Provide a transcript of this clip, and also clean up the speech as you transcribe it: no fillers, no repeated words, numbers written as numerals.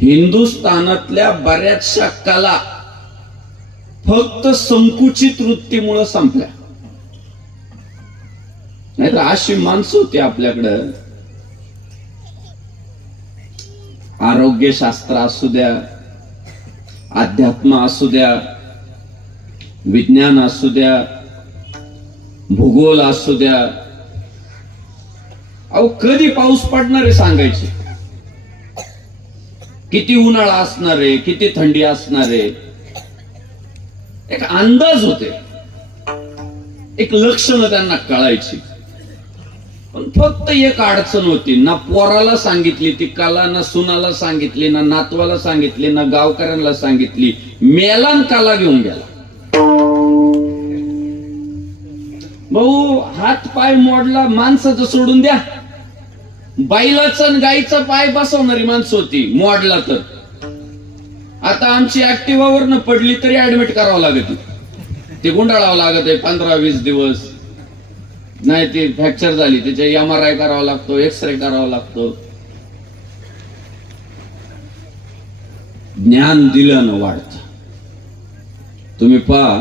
हिंदुस्थानातल्या बऱ्याचशा कला फक्त संकुचित वृत्तीमुळे संपल्या. नाही तर अशी माणसं होती आपल्याकडं. आरोग्यशास्त्र असू द्या, अध्यात्म असू द्या, विज्ञान असू द्या, भूगोल असू द्या, अहो कधी पाऊस पडणार आहे सांगायचे, किती उन्हाळा असणार आहे, किती थंडी असणार आहे, एक अंदाज होते, एक लक्षण त्यांना कळायची. पण फक्त एक अडचण होती, ना पोराला सांगितली ती कला, ना सुनाला सांगितली, ना नातवाला सांगितली, ना गावकऱ्यांना सांगितली. मेलान कला घेऊन गेला. भाऊ हात पाय मोडला, माणसाचं सोडून द्या, बैलाचा आणि गाईचा पाय बसवणारी माणसं होती. मोडला तर आता आमची ऍक्टिव्हावरनं पडली तरी ऍडमिट करावं लागत, ते गुंडाळावं लागत आहे 15-20 दिवस. नाही ती फ्रॅक्चर झाली, त्याच्या MRI करावा लागतो, एक्सरे करावा लागतो. ज्ञान दिलं न वाढत. तुम्ही पहा